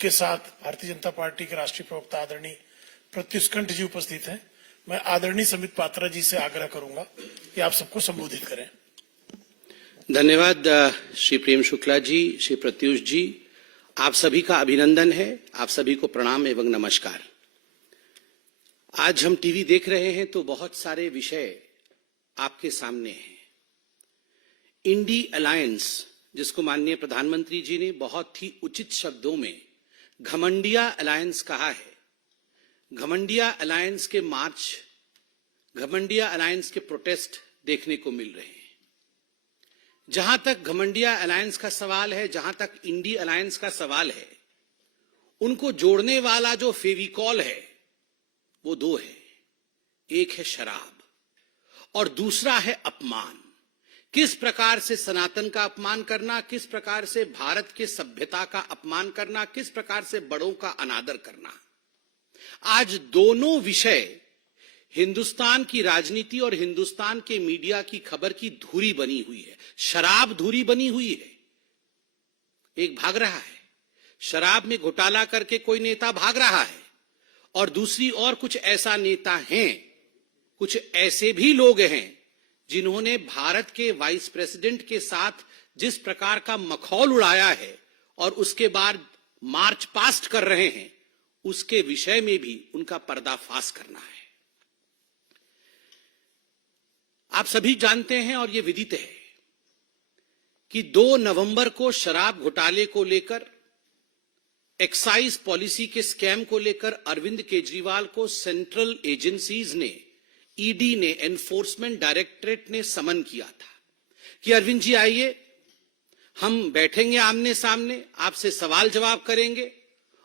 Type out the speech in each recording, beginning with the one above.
उनके साथ भारतीय जनता पार्टी के राष्ट्रीय प्रवक्ता आदरणीय प्रत्युष कंठ जी उपस्थित हैं। मैं आदरणीय समित पात्रा जी से आग्रह करूंगा कि आप सबको संबोधित करें। धन्यवाद श्री प्रेम शुक्ला जी, श्री प्रत्युष जी, आप सभी का अभिनंदन है, आप सभी को प्रणाम एवं नमस्कार। आज हम टीवी देख रहे हैं तो बहुत सारे विषय आपके सामने हैं। इंडी अलायंस, जिसको माननीय प्रधानमंत्री जी ने बहुत ही उचित शब्दों में घमंडिया अलायंस कहा है। घमंडिया अलायंस के मार्च, घमंडिया अलायंस के प्रोटेस्ट देखने को मिल रहे हैं। जहां तक घमंडिया अलायंस का सवाल है, जहां तक इंडी अलायंस का सवाल है, उनको जोड़ने वाला जो फेविकॉल है वो दो है। एक है शराब और दूसरा है अपमान। किस प्रकार से सनातन का अपमान करना, किस प्रकार से भारत के सभ्यता का अपमान करना, किस प्रकार से बड़ों का अनादर करना। आज दोनों विषय हिंदुस्तान की राजनीति और हिंदुस्तान के मीडिया की खबर की धुरी बनी हुई है। शराब धुरी बनी हुई है। एक भाग रहा है, शराब में घोटाला करके कोई नेता भाग रहा है, और दूसरी ओर कुछ ऐसा नेता हैं, कुछ ऐसे भी लोग हैं जिन्होंने भारत के वाइस प्रेसिडेंट के साथ जिस प्रकार का मखौल उड़ाया है और उसके बाद मार्च पास्ट कर रहे हैं, उसके विषय में भी उनका पर्दाफाश करना है। आप सभी जानते हैं और यह विदित है कि 2 नवंबर को शराब घोटाले को लेकर, एक्साइज पॉलिसी के स्कैम को लेकर अरविंद केजरीवाल को सेंट्रल एजेंसीज ने, ईडी ने, एनफोर्समेंट डायरेक्टरेट ने समन किया था कि अरविंद जी आइए, हम बैठेंगे आमने सामने, आपसे सवाल जवाब करेंगे।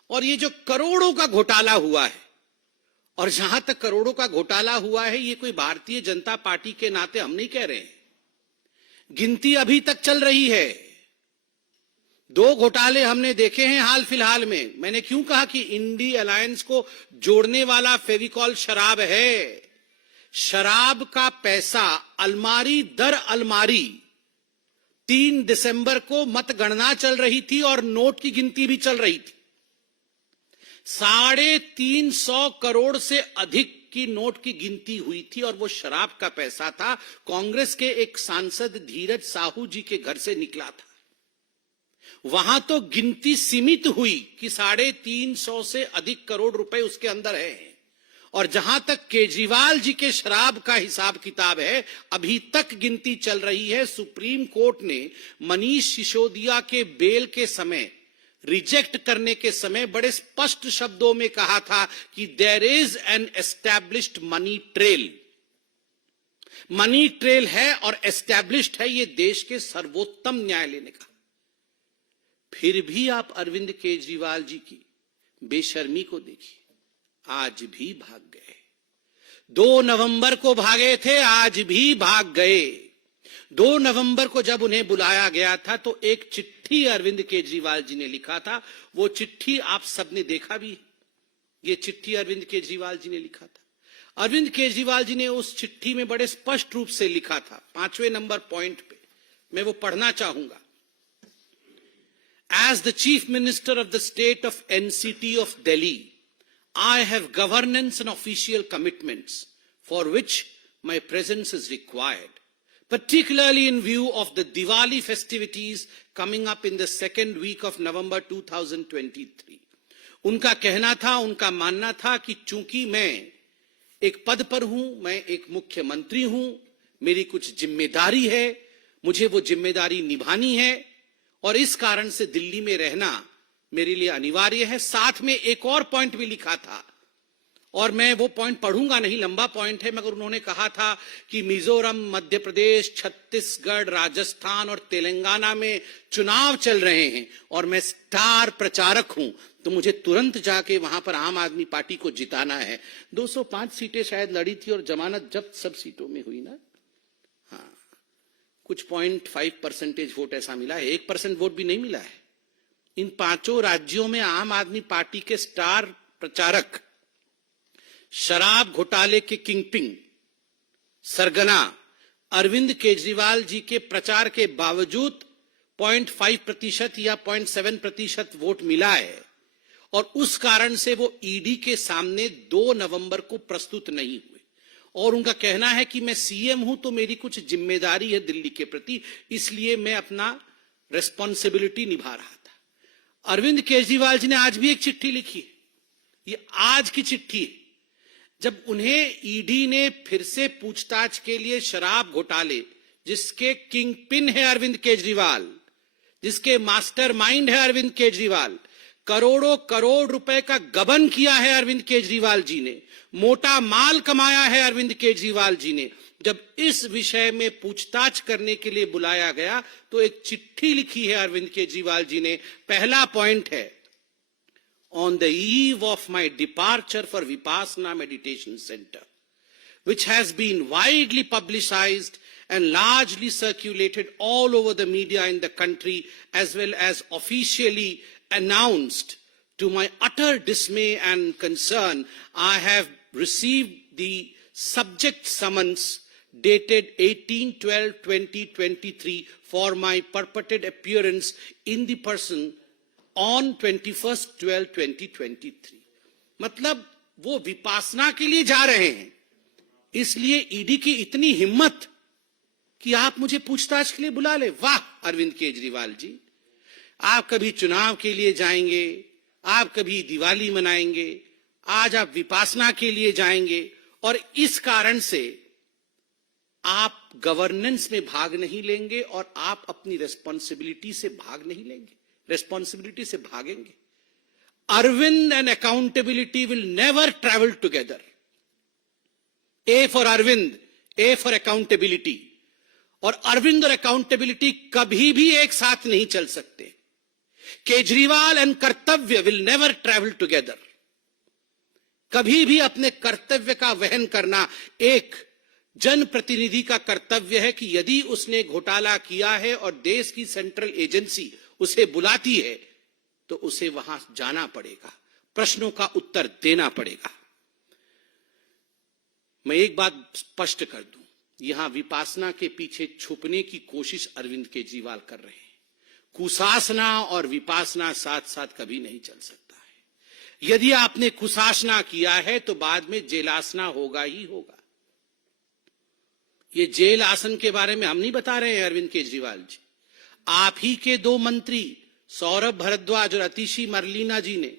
और ये जो करोड़ों का घोटाला हुआ है, और जहां तक करोड़ों का घोटाला हुआ है, ये कोई भारतीय जनता पार्टी के नाते हम नहीं कह रहे हैं, गिनती अभी तक चल रही है। 2 घोटाले हमने देखे हैं हाल फिलहाल में। मैंने क्यों कहा कि इंडी अलायंस को जोड़ने वाला फेविकॉल शराब है। शराब का पैसा अलमारी दर अलमारी 3 दिसंबर को मतगणना चल रही थी और नोट की गिनती भी चल रही थी। 350 करोड़ से अधिक की नोट की गिनती हुई थी और वो शराब का पैसा था। कांग्रेस के एक सांसद धीरज साहू जी के घर से निकला था। वहां तो गिनती सीमित हुई कि 350 से अधिक करोड़ रुपए उसके अंदर है। और जहां तक केजरीवाल जी के शराब का हिसाब किताब है, अभी तक गिनती चल रही है। सुप्रीम कोर्ट ने मनीष सिसोदिया के बेल के समय, रिजेक्ट करने के समय बड़े स्पष्ट शब्दों में कहा था कि there is an established money trail. Money trail है और एस्टैब्लिश्ड है, ये देश के सर्वोत्तम न्यायालय ने कहा। फिर भी आप अरविंद केजरीवाल जी की बेशर्मी को देखिए, आज भी भाग गए। 2 नवंबर को भागे थे, आज भी भाग गए। 2 नवंबर को जब उन्हें बुलाया गया था तो एक चिट्ठी अरविंद केजरीवाल जी ने लिखा था। वो चिट्ठी आप सबने देखा भी। ये चिट्ठी अरविंद केजरीवाल जी ने लिखा था। अरविंद केजरीवाल जी ने उस चिट्ठी में बड़े स्पष्ट रूप से लिखा था, 5वें नंबर पॉइंट पे मैं वो पढ़ना चाहूंगा। As the Chief Minister of the State of NCT of Delhi, I have governance and official commitments for which my presence is required, particularly in view of the Diwali festivities coming up in the second week of November 2023. उनका कहना था, उनका मानना था कि चूंकि मैं एक पद पर हूं, मैं एक मुख्यमंत्री हूं, मेरी कुछ जिम्मेदारी है, मुझे वो जिम्मेदारी निभानी है और इस कारण से दिल्ली में रहना मेरे लिए अनिवार्य है। साथ में एक और पॉइंट भी लिखा था और मैं वो पॉइंट पढ़ूंगा नहीं, लंबा पॉइंट है, मगर उन्होंने कहा था कि मिजोरम, मध्य प्रदेश, छत्तीसगढ़, राजस्थान और तेलंगाना में चुनाव चल रहे हैं और मैं स्टार प्रचारक हूं, तो मुझे तुरंत जाके वहां पर आम आदमी पार्टी को जिताना है। 205 सीटें शायद लड़ी थी और जमानत जब्त सब सीटों में हुई ना। हाँ, कुछ 0.5% वोट ऐसा मिला है, 1% वोट भी नहीं मिला है। इन 5 राज्यों में आम आदमी पार्टी के स्टार प्रचारक, शराब घोटाले के किंगपिन, सरगना अरविंद केजरीवाल जी के प्रचार के बावजूद 0.5% या 0.7% वोट मिला है। और उस कारण से वो ईडी के सामने 2 नवंबर को प्रस्तुत नहीं हुए। और उनका कहना है कि मैं सीएम हूं तो मेरी कुछ जिम्मेदारी है दिल्ली के प्रति, इसलिए मैं अपना रेस्पॉन्सिबिलिटी निभा रहा था। अरविंद केजरीवाल जी ने आज भी एक चिट्ठी लिखी है, ये आज की चिट्ठी है, जब उन्हें ईडी ने फिर से पूछताछ के लिए शराब घोटाले, जिसके किंग पिन है अरविंद केजरीवाल, जिसके मास्टरमाइंड है अरविंद केजरीवाल, करोड़ों करोड़ रुपए का गबन किया है अरविंद केजरीवाल जी ने, मोटा माल कमाया है अरविंद केजरीवाल जी ने, जब इस विषय में पूछताछ करने के लिए बुलाया गया तो एक चिट्ठी लिखी है अरविंद केजरीवाल जी ने। पहला पॉइंट है, on the eve of my departure for Vipassana meditation centre, which has been widely publicized and largely circulated all over the media in the country as well as officially announced. To my utter dismay and concern, I have received the subject summons dated 18/12/2023 for my purported appearance in the person on 21/12/2023. मतलब वो विपासना के लिए जा रहे हैं, इसलिए ED की इतनी हिम्मत कि आप मुझे पूछताछ के लिए बुला ले। वाह अरविंद केजरीवाल जी, आप कभी चुनाव के लिए जाएंगे, आप कभी दिवाली मनाएंगे, आज आप विपासना के लिए जाएंगे और इस कारण से आप गवर्नेंस में भाग नहीं लेंगे और आप अपनी रेस्पॉन्सिबिलिटी से भाग नहीं लेंगे, रेस्पॉन्सिबिलिटी से भागेंगे। Arvind and accountability will never travel together. A for Arvind, A for accountability. और अरविंद और अकाउंटेबिलिटी कभी भी एक साथ नहीं चल सकते। केजरीवाल एंड कर्तव्य विल नेवर ट्रैवल टुगेदर। कभी भी अपने कर्तव्य का वहन करना एक जनप्रतिनिधि का कर्तव्य है कि यदि उसने घोटाला किया है और देश की सेंट्रल एजेंसी उसे बुलाती है तो उसे वहां जाना पड़ेगा, प्रश्नों का उत्तर देना पड़ेगा। मैं एक बात स्पष्ट कर दूं, यहां विपासना के पीछे छुपने की कोशिश अरविंद केजरीवाल कर रहे हैं। कुशासना और विपासना साथ साथ कभी नहीं चल सकता है। यदि आपने कुशासना किया है तो बाद में जेलासना होगा ही होगा। ये जेल आसन के बारे में हम नहीं बता रहे हैं अरविंद केजरीवाल जी, आप ही के 2 मंत्री सौरभ भारद्वाज और अतिशी मरलीना जी ने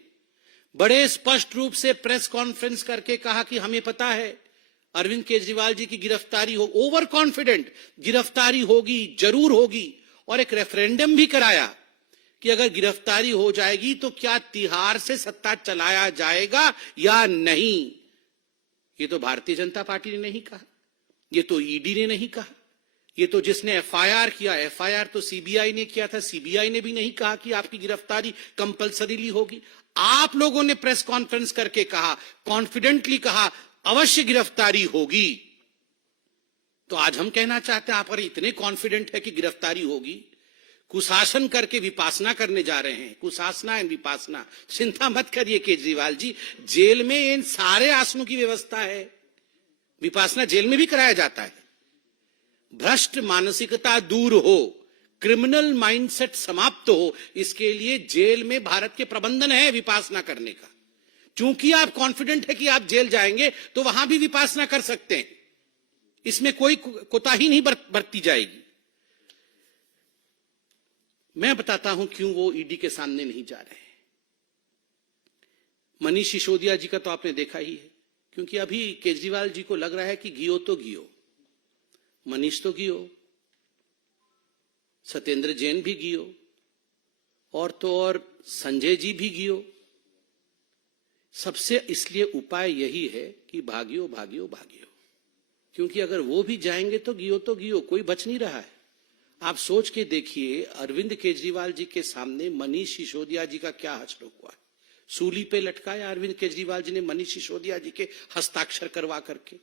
बड़े स्पष्ट रूप से प्रेस कॉन्फ्रेंस करके कहा कि हमें पता है अरविंद केजरीवाल जी की गिरफ्तारी हो, ओवर कॉन्फिडेंट गिरफ्तारी होगी, जरूर होगी। और एक रेफरेंडम भी कराया कि अगर गिरफ्तारी हो जाएगी तो क्या तिहाड़ से सत्ता चलाया जाएगा या नहीं। ये तो भारतीय जनता पार्टी ने नहीं कहा, ये तो ईडी ने नहीं कहा, ये तो जिसने एफआईआर किया, एफआईआर तो सीबीआई ने किया था, सीबीआई ने भी नहीं कहा कि आपकी गिरफ्तारी कंपल्सरीली होगी। आप लोगों ने प्रेस कॉन्फ्रेंस करके कहा, कॉन्फिडेंटली कहा अवश्य गिरफ्तारी होगी। तो आज हम कहना चाहते हैं आप अगर इतने कॉन्फिडेंट है कि गिरफ्तारी होगी, कुशासन करके विपासना करने जा रहे हैं, कुशासना एंड विपासना। चिंता मत करिए केजरीवाल जी, जेल में इन सारे आसनों की व्यवस्था है, विपासना जेल में भी कराया जाता है। भ्रष्ट मानसिकता दूर हो, क्रिमिनल माइंडसेट समाप्त हो, इसके लिए जेल में भारत के प्रबंधन है विपासना करने का। चूंकि आप कॉन्फिडेंट है कि आप जेल जाएंगे तो वहां भी विपासना कर सकते हैं, इसमें कोई कोताही नहीं बरती जाएगी। मैं बताता हूं क्यों वो ईडी के सामने नहीं जा रहे हैं। मनीष सिसोदिया जी का तो आपने देखा ही है, क्योंकि अभी केजरीवाल जी को लग रहा है कि गियो तो गियो, मनीष तो गियो, सत्येंद्र जैन भी गियो, और तो और संजय जी भी गियो। सबसे इसलिए उपाय यही है कि भागियो भागियो भागियो, क्योंकि अगर वो भी जाएंगे तो गियो, कोई बच नहीं रहा है। आप सोच के देखिए अरविंद केजरीवाल जी के सामने मनीष सिसोदिया जी का क्या हश्र हुआ है। सूली पे लटकाया अरविंद केजरीवाल जी ने मनीष सिसोदिया जी के हस्ताक्षर करवा करके।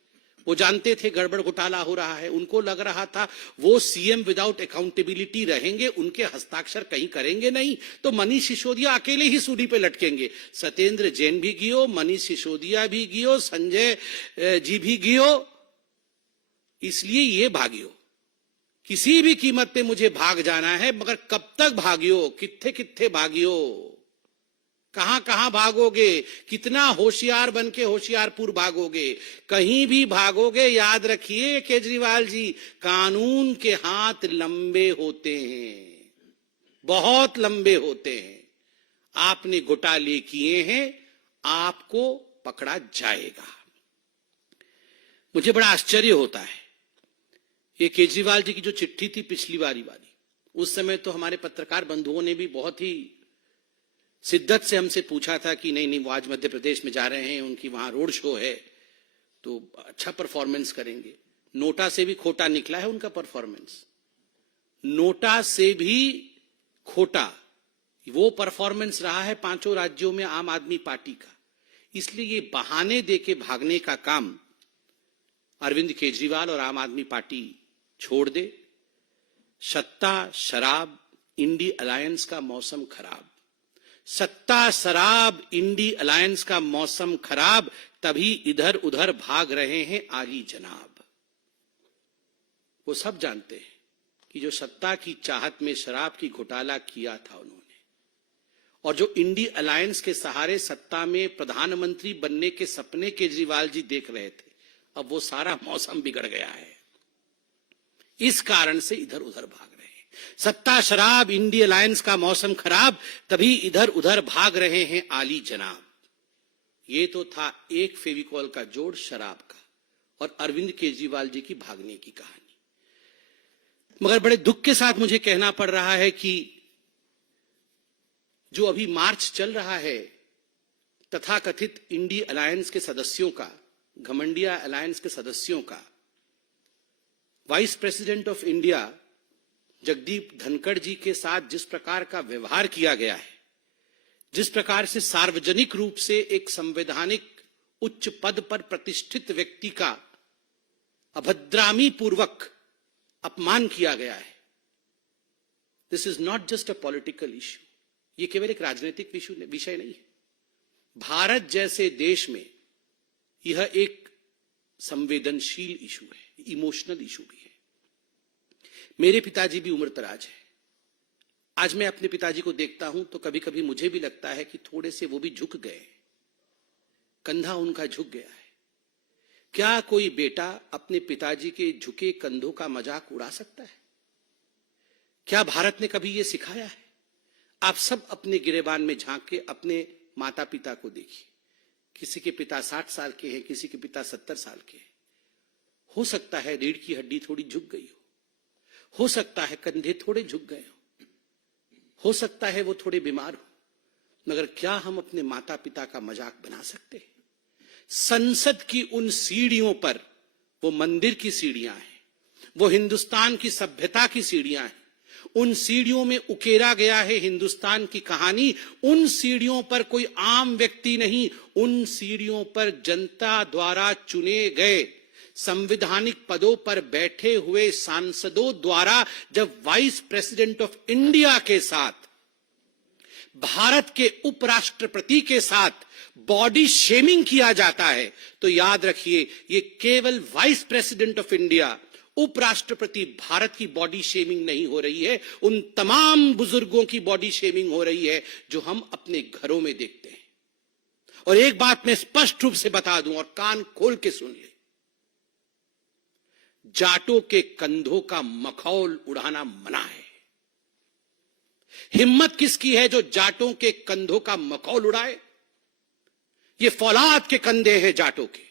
वो जानते थे गड़बड़ घोटाला हो रहा है, उनको लग रहा था वो सीएम विदाउट अकाउंटेबिलिटी रहेंगे, उनके हस्ताक्षर कहीं करेंगे नहीं, तो मनीष सिसोदिया अकेले ही सूली पे लटकेंगे। सत्येंद्र जैन भी गियो, मनीष सिसोदिया भी गियो, संजय जी भी गियो, इसलिए ये भागियो, किसी भी कीमत पे मुझे भाग जाना है, मगर कब तक भागियो, कित्थे कित्थे भागियो। कहां कहां भागोगे, कितना होशियार बन के होशियारपुर भागोगे, कहीं भी भागोगे याद रखिए केजरीवाल जी, कानून के हाथ लंबे होते हैं, बहुत लंबे होते हैं। आपने घोटाले किए हैं, आपको पकड़ा जाएगा। मुझे बड़ा आश्चर्य होता है, ये केजरीवाल जी की जो चिट्ठी थी पिछली बारी वाली, उस समय तो हमारे पत्रकार बंधुओं ने भी बहुत ही शिद्दत से हमसे पूछा था कि नहीं वो आज मध्य प्रदेश में जा रहे हैं, उनकी वहां रोड शो है तो अच्छा परफॉर्मेंस करेंगे। नोटा से भी खोटा निकला है उनका परफॉर्मेंस, नोटा से भी खोटा वो परफॉर्मेंस रहा है 5 राज्यों में आम आदमी पार्टी का। इसलिए ये बहाने देके भागने का काम अरविंद केजरीवाल और आम आदमी पार्टी छोड़ दे। सत्ता शराब इंडी अलायंस का मौसम खराब, सत्ता शराब इंडी अलायंस का मौसम खराब, तभी इधर उधर भाग रहे हैं आली जनाब। वो सब जानते हैं कि जो सत्ता की चाहत में शराब की घोटाला किया था उन्होंने, और जो इंडी अलायंस के सहारे सत्ता में प्रधानमंत्री बनने के सपने केजरीवाल जी देख रहे थे, अब वो सारा मौसम बिगड़ गया है। इस कारण से इधर उधर भाग रहे हैं। सत्ता शराब इंडी अलायंस का मौसम खराब, तभी इधर उधर भाग रहे हैं आली जनाब। ये तो था एक फेविकॉल का जोड़ शराब का और अरविंद केजरीवाल जी की भागने की कहानी। मगर बड़े दुख के साथ मुझे कहना पड़ रहा है कि जो अभी मार्च चल रहा है तथाकथित इंडी अलायंस के सदस्यों का, घमंडिया अलायंस के सदस्यों का, vice president of India Jagdeep Dhankhar ji के साथ जिस प्रकार का व्यवहार किया गया है, जिस प्रकार से सार्वजनिक रूप से एक संवैधानिक उच्च पद पर प्रतिष्ठित व्यक्ति का अभद्रामी पूर्वक अपमान किया गया है, this is not just a political issue, ये केवल एक राजनीतिक विषय नहीं है। भारत जैसे देश में यह एक संवेदनशील इशू है, इमोशनल इशू भी है। मेरे पिताजी भी उम्रदराज है। आज मैं अपने पिताजी को देखता हूं तो कभी कभी मुझे भी लगता है कि थोड़े से वो भी झुक गए, कंधा उनका झुक गया है। क्या कोई बेटा अपने पिताजी के झुके कंधों का मजाक उड़ा सकता है? क्या भारत ने कभी यह सिखाया है? आप सब अपने गिरेबान में झांक के अपने माता पिता को देखिए, किसी के पिता 60 साल के हैं, किसी के पिता 70 साल के हैं। हो सकता है रीढ़ की हड्डी थोड़ी झुक गई हो सकता है कंधे थोड़े झुक गए हो सकता है वो थोड़े बीमार हो, मगर क्या हम अपने माता पिता का मजाक बना सकते हैं? संसद की उन सीढ़ियों पर, वो मंदिर की सीढ़ियां हैं, वो हिंदुस्तान की सभ्यता की सीढ़ियां हैं, उन सीढ़ियों में उकेरा गया है हिंदुस्तान की कहानी। उन सीढ़ियों पर कोई आम व्यक्ति नहीं, उन सीढ़ियों पर जनता द्वारा चुने गए संवैधानिक पदों पर बैठे हुए सांसदों द्वारा जब वाइस प्रेसिडेंट ऑफ इंडिया के साथ, भारत के उपराष्ट्रपति के साथ बॉडी शेमिंग किया जाता है, तो याद रखिए ये केवल वाइस प्रेसिडेंट ऑफ इंडिया, उपराष्ट्रपति भारत की बॉडी शेमिंग नहीं हो रही है, उन तमाम बुजुर्गों की बॉडी शेमिंग हो रही है जो हम अपने घरों में देखते हैं। और एक बात मैं स्पष्ट रूप से बता दूं और कान खोल के सुन ले, जाटों के कंधों का मखौल उड़ाना मना है। हिम्मत किसकी है जो जाटों के कंधों का मखौल उड़ाए? ये फौलाद के कंधे हैं जाटों के।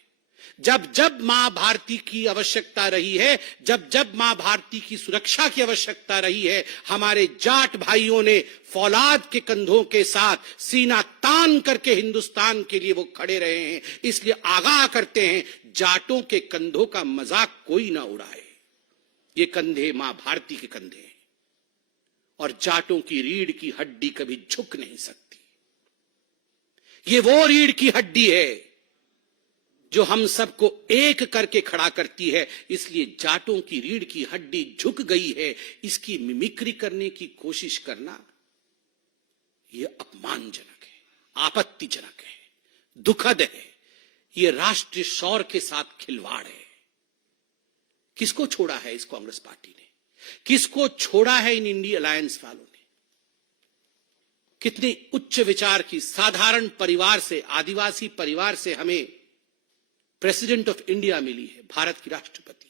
जब जब मां भारती की आवश्यकता रही है, जब जब मां भारती की सुरक्षा की आवश्यकता रही है, हमारे जाट भाइयों ने फौलाद के कंधों के साथ सीना तान करके हिंदुस्तान के लिए वो खड़े रहे हैं। इसलिए आगाह करते हैं, जाटों के कंधों का मजाक कोई ना उड़ाए। ये कंधे मां भारती के कंधे हैं और जाटों की रीढ़ की हड्डी कभी झुक नहीं सकती। ये वो रीढ़ की हड्डी है जो हम सबको एक करके खड़ा करती है। इसलिए जाटों की रीढ़ की हड्डी झुक गई है, इसकी मिमिक्री करने की कोशिश करना यह अपमानजनक है, आपत्तिजनक है, दुखद है। यह राष्ट्रीय शौर्य के साथ खिलवाड़ है। किसको छोड़ा है इस कांग्रेस पार्टी ने? किसको छोड़ा है इन इंडी अलायंस वालों ने? कितने उच्च विचार की साधारण परिवार से, आदिवासी परिवार से हमें प्रेसिडेंट ऑफ इंडिया मिली है, भारत की राष्ट्रपति।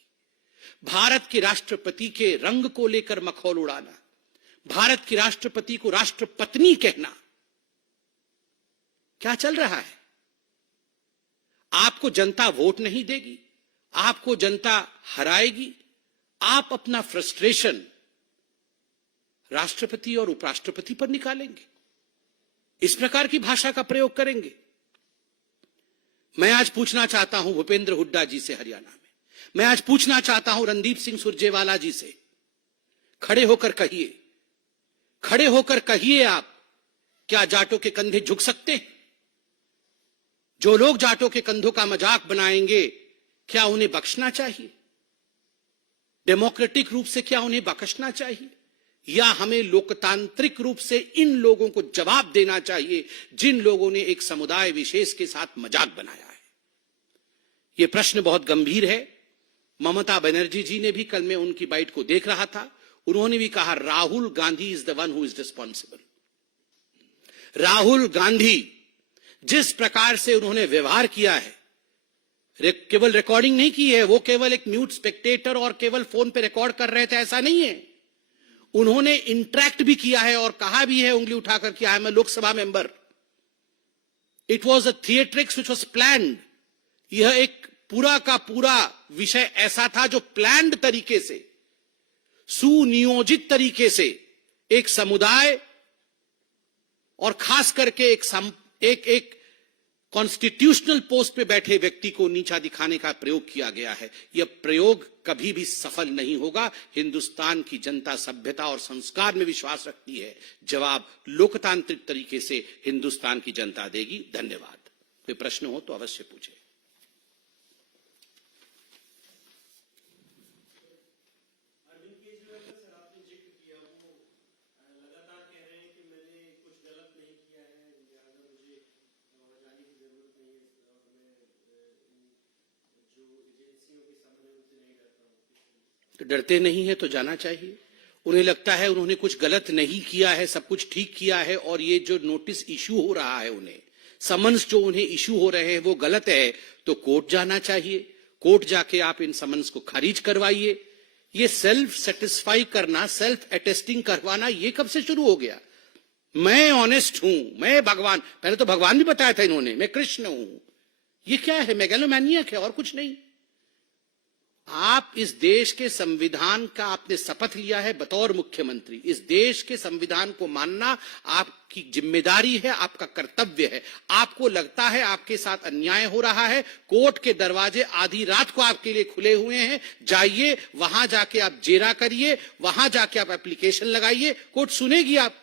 भारत के राष्ट्रपति के रंग को लेकर मखौल उड़ाना, भारत की राष्ट्रपति को राष्ट्रपत्नी कहना, क्या चल रहा है? आपको जनता वोट नहीं देगी, आपको जनता हराएगी, आप अपना फ्रस्ट्रेशन राष्ट्रपति और उपराष्ट्रपति पर निकालेंगे, इस प्रकार की भाषा का प्रयोग करेंगे। मैं आज पूछना चाहता हूं भूपेंद्र हुड्डा जी से हरियाणा में, मैं आज पूछना चाहता हूं रणदीप सिंह सुरजेवाला जी से, खड़े होकर कहिए, खड़े होकर कहिए आप, क्या जाटों के कंधे झुक सकते हैं? जो लोग जाटों के कंधों का मजाक बनाएंगे, क्या उन्हें बख्शना चाहिए? डेमोक्रेटिक रूप से क्या उन्हें बख्शना चाहिए, या हमें लोकतांत्रिक रूप से इन लोगों को जवाब देना चाहिए जिन लोगों ने एक समुदाय विशेष के साथ मजाक बनाया है? यह प्रश्न बहुत गंभीर है। ममता बनर्जी जी ने भी, कल मैं उनकी बाइट को देख रहा था, उन्होंने भी कहा Rahul Gandhi is the one who is responsible. Rahul Gandhi जिस प्रकार से उन्होंने व्यवहार किया है, केवल रिकॉर्डिंग नहीं की है, वो केवल एक म्यूट स्पेक्टेटर और केवल फोन पे रिकॉर्ड कर रहे थे, ऐसा नहीं है। उन्होंने इंटरैक्ट भी किया है और कहा भी है उंगली उठाकर कि I am a Lok Sabha member. It was a theatrics which was planned. यह एक पूरा का पूरा विषय ऐसा था जो प्लान्ड तरीके से, सुनियोजित तरीके से एक समुदाय और खास करके एक कॉन्स्टिट्यूशनल पोस्ट पे बैठे व्यक्ति को नीचा दिखाने का प्रयोग किया गया है। यह प्रयोग कभी भी सफल नहीं होगा। हिंदुस्तान की जनता सभ्यता और संस्कार में विश्वास रखती है, जवाब लोकतांत्रिक तरीके से हिंदुस्तान की जनता देगी। धन्यवाद। कोई प्रश्न हो तो अवश्य पूछे। तो डरते नहीं है तो जाना चाहिए। उन्हें लगता है उन्होंने कुछ गलत नहीं किया है, सब कुछ ठीक किया है, और ये जो नोटिस इश्यू हो रहा है, उन्हें समन्स जो उन्हें इश्यू हो रहे हैं वो गलत है, तो कोर्ट जाना चाहिए। कोर्ट जाके आप इन समन्स को खारिज करवाइए। ये सेल्फ सेटिस्फाई करना, सेल्फ अटेस्टिंग करवाना, ये कब से शुरू हो गया? मैं ऑनेस्ट हूं, मैं भगवान, पहले तो भगवान भी बताया था इन्होंने, मैं कृष्ण हूं। ये क्या है? मेगैलोमैनियक है और कुछ नहीं। आप इस देश के संविधान का आपने शपथ लिया है बतौर मुख्यमंत्री। इस देश के संविधान को मानना आपकी जिम्मेदारी है, आपका कर्तव्य है। आपको लगता है आपके साथ अन्याय हो रहा है, कोर्ट के दरवाजे आधी रात को आपके लिए खुले हुए हैं। जाइए, वहां जाके आप जेरा करिए, वहां जाके आप एप्लीकेशन लगाइए, कोर्ट सुनेगी। आप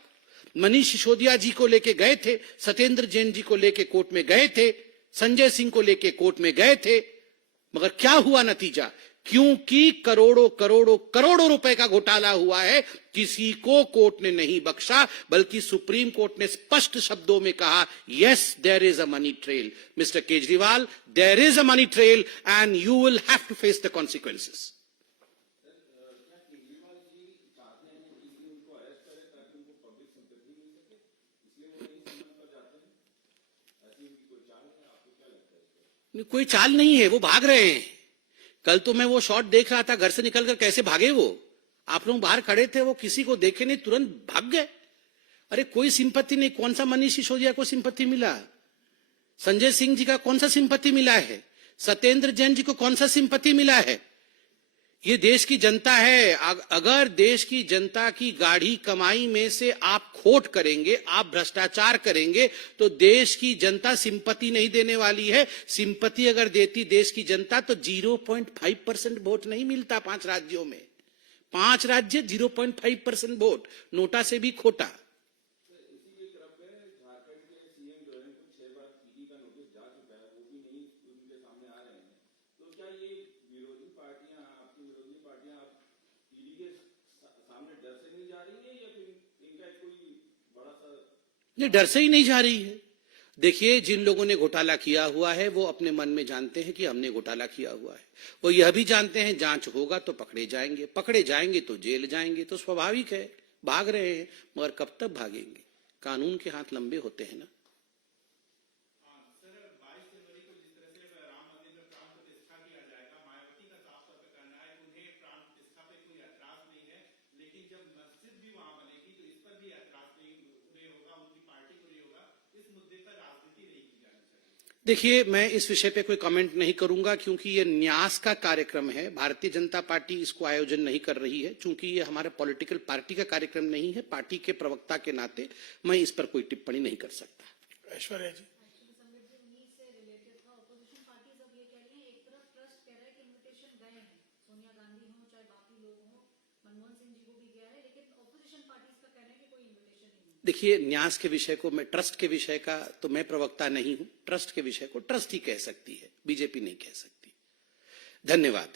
मनीष सिसोदिया जी को लेके गए थे, सत्येंद्र जैन जी को लेके कोर्ट में गए थे, संजय सिंह को लेके कोर्ट में गए थे, मगर क्या हुआ नतीजा? क्योंकि करोड़ों करोड़ों करोड़ों रुपए का घोटाला हुआ है, किसी को कोर्ट ने नहीं बख्शा, बल्कि सुप्रीम कोर्ट ने स्पष्ट शब्दों में कहा, yes there is a money trail. Mister Kejriwal, there is a money trail and you will have to face the consequences. कोई चाल नहीं है, वो भाग रहे हैं। कल तो मैं वो शॉट देख रहा था, घर से निकलकर कैसे भागे वो। आप लोग बाहर खड़े थे, वो किसी को देखे नहीं, तुरंत भाग गए। अरे कोई सिंपत्ति नहीं। कौन सा मनीष सिसोदिया को सिंपत्ति मिला? संजय सिंह जी का कौन सा सिंपत्ति मिला है? सत्येंद्र जैन जी को कौन सा सिंपत्ति मिला है? ये देश की जनता है। अगर देश की जनता की गाढ़ी कमाई में से आप खोट करेंगे, आप भ्रष्टाचार करेंगे, तो देश की जनता सिंपत्ति नहीं देने वाली है। सिंपत्ति अगर देती देश की जनता तो 0.5% वोट नहीं मिलता 5 राज्यों में। 5 राज्य 0.5% वोट, नोटा से भी खोटा। ये डर से ही नहीं जा रही है। देखिए, जिन लोगों ने घोटाला किया हुआ है वो अपने मन में जानते हैं कि हमने घोटाला किया हुआ है। वो यह भी जानते हैं जांच होगा तो पकड़े जाएंगे तो जेल जाएंगे, तो स्वाभाविक है, भाग रहे हैं। मगर कब तक भागेंगे? कानून के हाथ लंबे होते हैं ना। सर 22 जनवरी को जिस तरह से राम मंदिर में प्राण प्रतिष्ठा किया जाएगा, मायावती का साफ तौर पर कहना है कि उन्हें प्राण प्रतिष्ठा पे कोई ऐतराज नहीं है, लेकिन जब मस्जिद भी वहां बनेगी तो इस पर भी ऐतराज नहीं होगा, उनकी पार्टी को नहीं होगा। इस मुद्दे पर राजनीति नहीं की जानी चाहिए। देखिए, मैं इस विषय पे कोई कमेंट नहीं करूंगा क्योंकि ये न्यास का कार्यक्रम है। भारतीय जनता पार्टी इसको आयोजन नहीं कर रही है। चूंकि ये हमारे पॉलिटिकल पार्टी का कार्यक्रम नहीं है, पार्टी के प्रवक्ता के नाते मैं इस पर कोई टिप्पणी नहीं कर सकता। ऐश्वर्या जी। एक्चुअली संबित जी उन्हीं से रिलेटेड था। ऑपोजिशन पार्टीज अब ये कह रही है, एक तरफ ट्रस्ट कह रहा है कि इनविटेशन गए हैं, सोनिया गांधी हो चाहे बाकी लोग हो, मनमोहन सिंह जी को भी गया है, लेकिन ऑपोजिशन पार्टीज का कहना है कि कोई इनविटेशन ही नहीं। देखिए, न्यास के विषय को, मैं ट्रस्ट के विषय का तो मैं प्रवक्ता नहीं हूं। ट्रस्ट के विषय को ट्रस्ट ही कह सकती है, बीजेपी नहीं कह सकती। धन्यवाद।